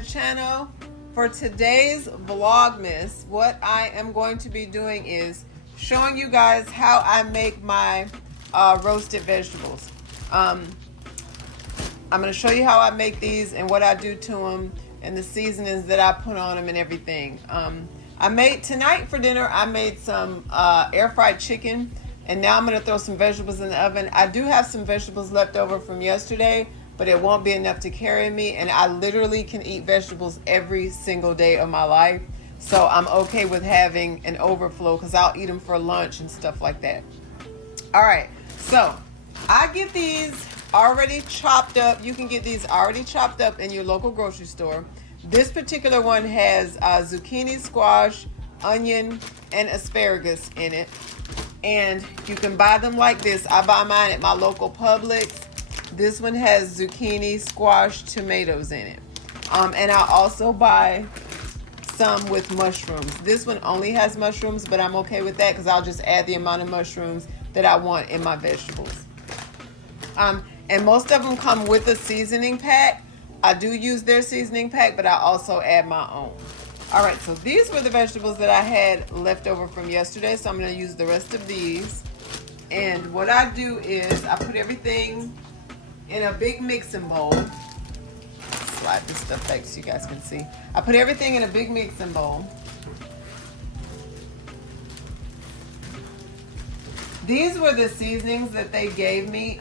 the channel. For today's Vlogmas, what I am going to be doing is showing you guys how I make my roasted vegetables. I'm going to show you how I make these and what I do to them and the seasonings that I put on them and everything. I made tonight for dinner, I made some air fried chicken, and now I'm going to throw some vegetables in the oven. I do have some vegetables left over from yesterday, but it won't be enough to carry me, and I literally can eat vegetables every single day of my life. So I'm okay with having an overflow because I'll eat them for lunch and stuff like that. All right, so I get these already chopped up. You can get these already chopped up in your local grocery store. This particular one has zucchini, squash, onion, and asparagus in it. And you can buy them like this. I buy mine at my local Publix. This one has zucchini, squash, tomatoes in it. And I also buy some with mushrooms. This one only has mushrooms, but I'm okay with that because I'll just add the amount of mushrooms that I want in my vegetables. And most of them come with a seasoning pack. I do use their seasoning pack, but I also add my own. All right, so these were the vegetables that I had left over from yesterday, so I'm going to use the rest of these. And what I do is I put everything in a big mixing bowl. Slide this stuff back so you guys can see. I put everything in a big mixing bowl. These were the seasonings that they gave me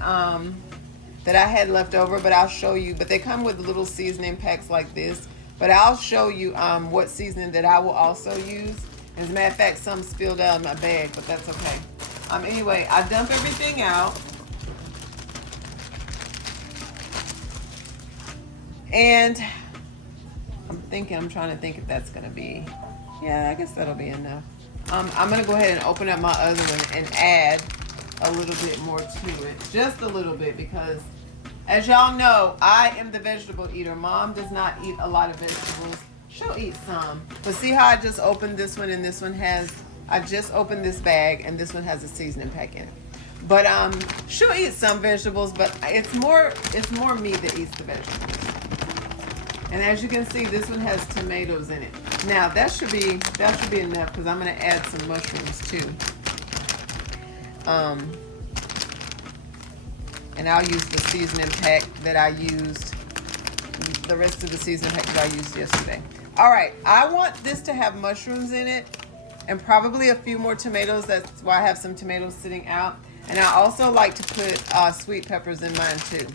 that I had left over, but I'll show you. But they come with little seasoning packs like this. But I'll show you what seasoning that I will also use. As a matter of fact, some spilled out of my bag, but that's okay. Anyway, I dump everything out. And I'm trying to think if that's going to be, yeah, I guess that'll be enough. I'm going to go ahead and open up my other one and add a little bit more to it. Just a little bit because, as y'all know, I am the vegetable eater. Mom does not eat a lot of vegetables. She'll eat some. But see how I just opened this one and this one has, I just opened this bag and this one has a seasoning pack in it. But she'll eat some vegetables, but it's more me that eats the vegetables. And as you can see, this one has tomatoes in it. Now that should be enough because I'm going to add some mushrooms too. And I'll use the seasoning pack that I used, the rest of the seasoning pack that I used yesterday. All right, I want this to have mushrooms in it and probably a few more tomatoes. That's why I have some tomatoes sitting out. And I also like to put sweet peppers in mine too.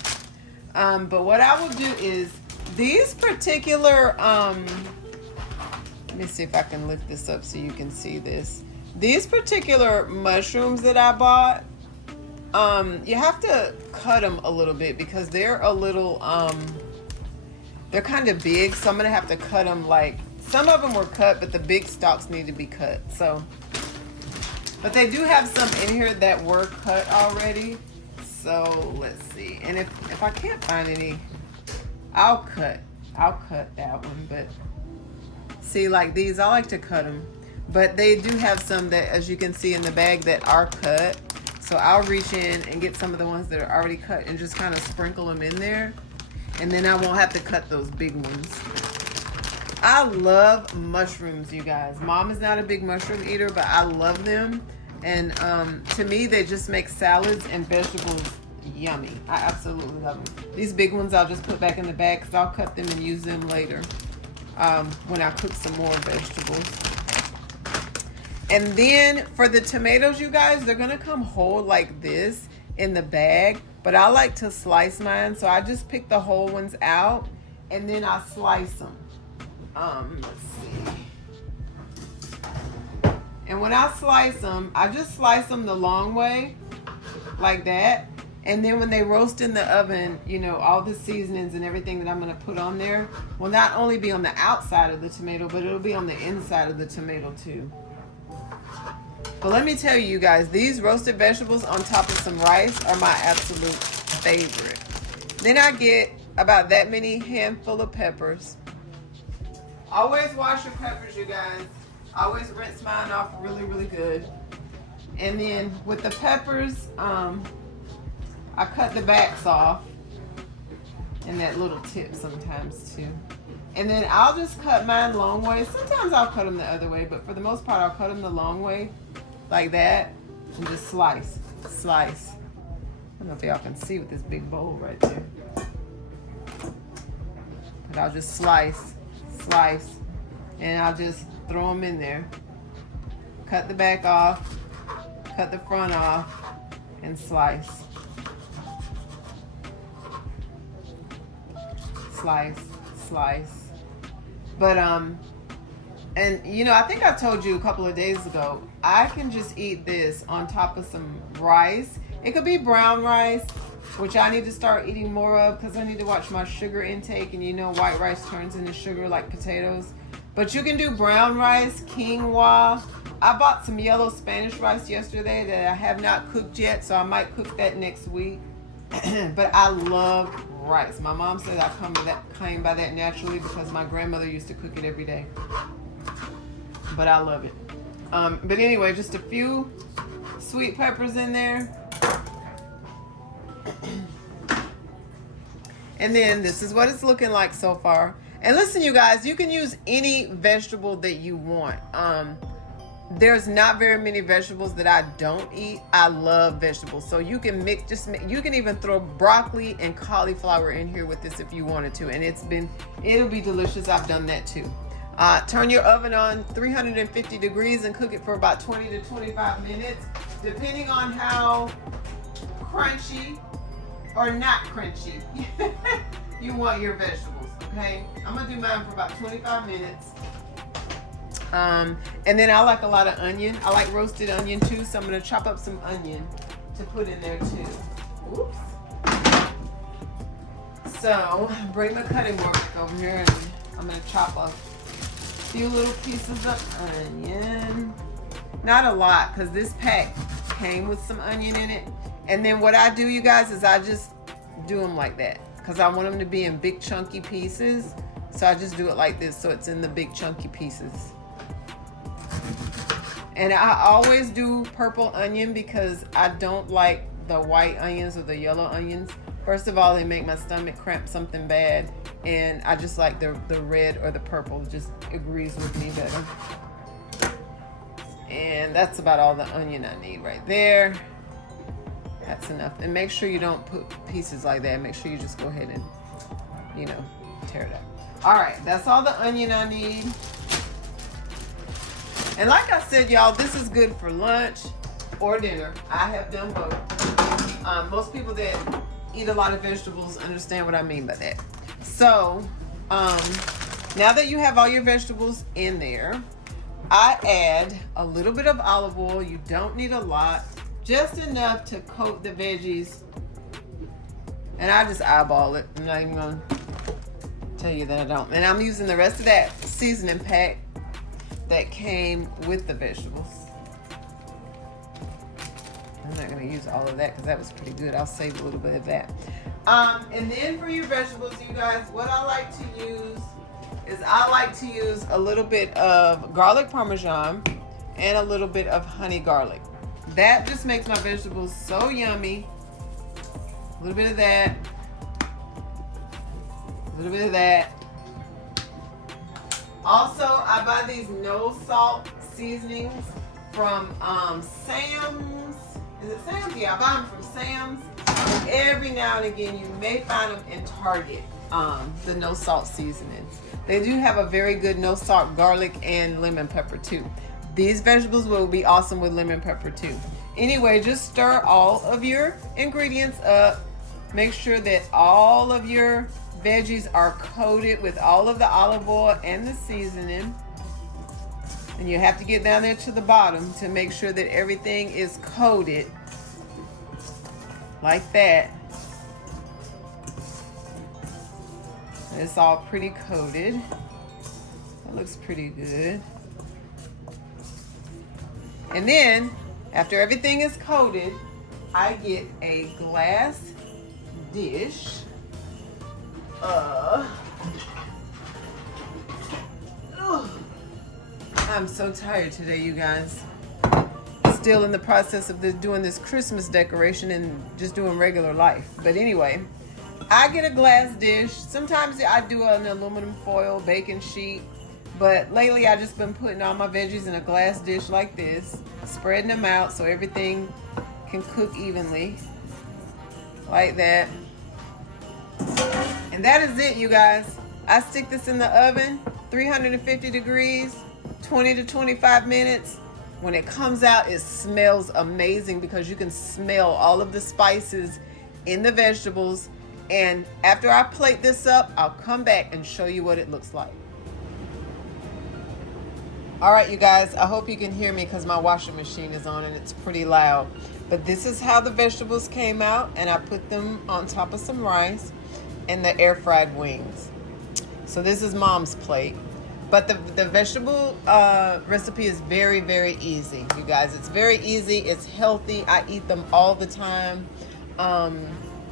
But what I will do is these particular, let me see if I can lift this up so you can see this. These particular mushrooms that I bought, you have to cut them a little bit because they're a little, they're kind of big. So I'm going to have to cut them like, some of them were cut, but the big stalks need to be cut. So, but they do have some in here that were cut already. So let's see. And if I can't find any, I'll cut that one. But see, like these, I like to cut them. But they do have some that, as you can see in the bag, that are cut. So I'll reach in and get some of the ones that are already cut and just kind of sprinkle them in there. And then I won't have to cut those big ones. I love mushrooms, you guys. Mom is not a big mushroom eater, but I love them. And to me, they just make salads and vegetables yummy. I absolutely love them. These big ones I'll just put back in the bag because I'll cut them and use them later when I cook some more vegetables. And then for the tomatoes, you guys, they're going to come whole like this in the bag. But I like to slice mine. So I just pick the whole ones out and then I slice them. Let's see. And when I slice them, I just slice them the long way like that. And then when they roast in the oven, you know, all the seasonings and everything that I'm going to put on there will not only be on the outside of the tomato, but it'll be on the inside of the tomato too. But let me tell you guys, these roasted vegetables on top of some rice are my absolute favorite. Then I get about that many handful of peppers. Always wash your peppers, you guys. Always rinse mine off really, really good. And then with the peppers, I cut the backs off and that little tip sometimes too. And then I'll just cut mine long way. Sometimes I'll cut them the other way, but for the most part, I'll cut them the long way, like that, and just slice, slice. I don't know if y'all can see with this big bowl right there. But I'll just slice, slice, and I'll just throw them in there. Cut the back off, cut the front off, and slice. Slice, slice. But and you know, I think I told you a couple of days ago, I can just eat this on top of some rice. It could be brown rice, which I need to start eating more of because I need to watch my sugar intake, and you know white rice turns into sugar like potatoes. But you can do brown rice, quinoa. I bought some yellow Spanish rice yesterday that I have not cooked yet, so I might cook that next week. But I love rice. My mom said I came by that naturally because my grandmother used to cook it every day. But I love it. But anyway, just a few sweet peppers in there. And then this is what it's looking like so far. And listen, you guys, you can use any vegetable that you want. There's not very many vegetables that I don't eat. I love vegetables. So you can mix, you can even throw broccoli and cauliflower in here with this if you wanted to. And it'll be delicious. I've done that too. Turn your oven on 350 degrees and cook it for about 20 to 25 minutes, depending on how crunchy or not crunchy you want your vegetables, okay? I'm gonna do mine for about 25 minutes. And then I like a lot of onion. I like roasted onion too, so I'm gonna chop up some onion to put in there too. Oops. So bring my cutting board over here and I'm gonna chop up a few little pieces of onion. Not a lot, because this pack came with some onion in it. And then what I do, you guys, is I just do them like that because I want them to be in big chunky pieces. So I just do it like this so it's in the big chunky pieces. And I always do purple onion because I don't like the white onions or the yellow onions. First of all, they make my stomach cramp something bad. And I just like the red or the purple. It just agrees with me better. And that's about all the onion I need right there. That's enough. And make sure you don't put pieces like that. Make sure you just go ahead and, you know, tear it up. All right, that's all the onion I need. And like I said, y'all, this is good for lunch or dinner. I have done both. Most people that eat a lot of vegetables understand what I mean by that. So, now that you have all your vegetables in there, I add a little bit of olive oil. You don't need a lot, just enough to coat the veggies. And I just eyeball it. I'm not even gonna tell you that I don't. And I'm using the rest of that seasoning pack that came with the vegetables. I'm not going to use all of that because that was pretty good. I'll save a little bit of that. And then for your vegetables, you guys, what I like to use is I like to use a little bit of garlic parmesan and a little bit of honey garlic. That just makes my vegetables so yummy. A little bit of that. A little bit of that. Also, I buy these no salt seasonings from Sam's. Is it Sam's? Yeah, I buy them from Sam's. And every now and again, you may find them in Target, the no salt seasonings. They do have a very good no salt garlic and lemon pepper too. These vegetables will be awesome with lemon pepper too. Anyway, just stir all of your ingredients up. Make sure that all of your veggies are coated with all of the olive oil and the seasoning. And you have to get down there to the bottom to make sure that everything is coated like that. It's all pretty coated. That looks pretty good. And then, after everything is coated, I get a glass dish. I'm so tired today, you guys. Still in the process of doing this Christmas decoration and just doing regular life. But anyway, I get a glass dish. Sometimes I do an aluminum foil baking sheet, but lately I just been putting all my veggies in a glass dish like this, spreading them out so everything can cook evenly, like that. And that is it, you guys. I stick this in the oven, 350 degrees, 20 to 25 minutes. When it comes out, it smells amazing because you can smell all of the spices in the vegetables. And after I plate this up, I'll come back and show you what it looks like. All right, you guys, I hope you can hear me because my washing machine is on and it's pretty loud. But this is how the vegetables came out, and I put them on top of some rice and the air fried wings. So this is Mom's plate. But the vegetable recipe is very, very easy, you guys. It's very easy. It's healthy. I eat them all the time.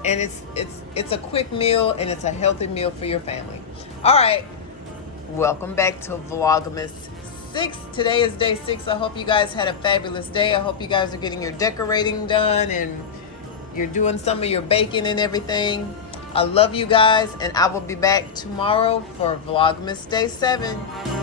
And it's a quick meal, and it's a healthy meal for your family. All right. Welcome back to Vlogmas 6. Today is day 6. I hope you guys had a fabulous day. I hope you guys are getting your decorating done and you're doing some of your baking and everything. I love you guys, and I will be back tomorrow for Vlogmas Day 7.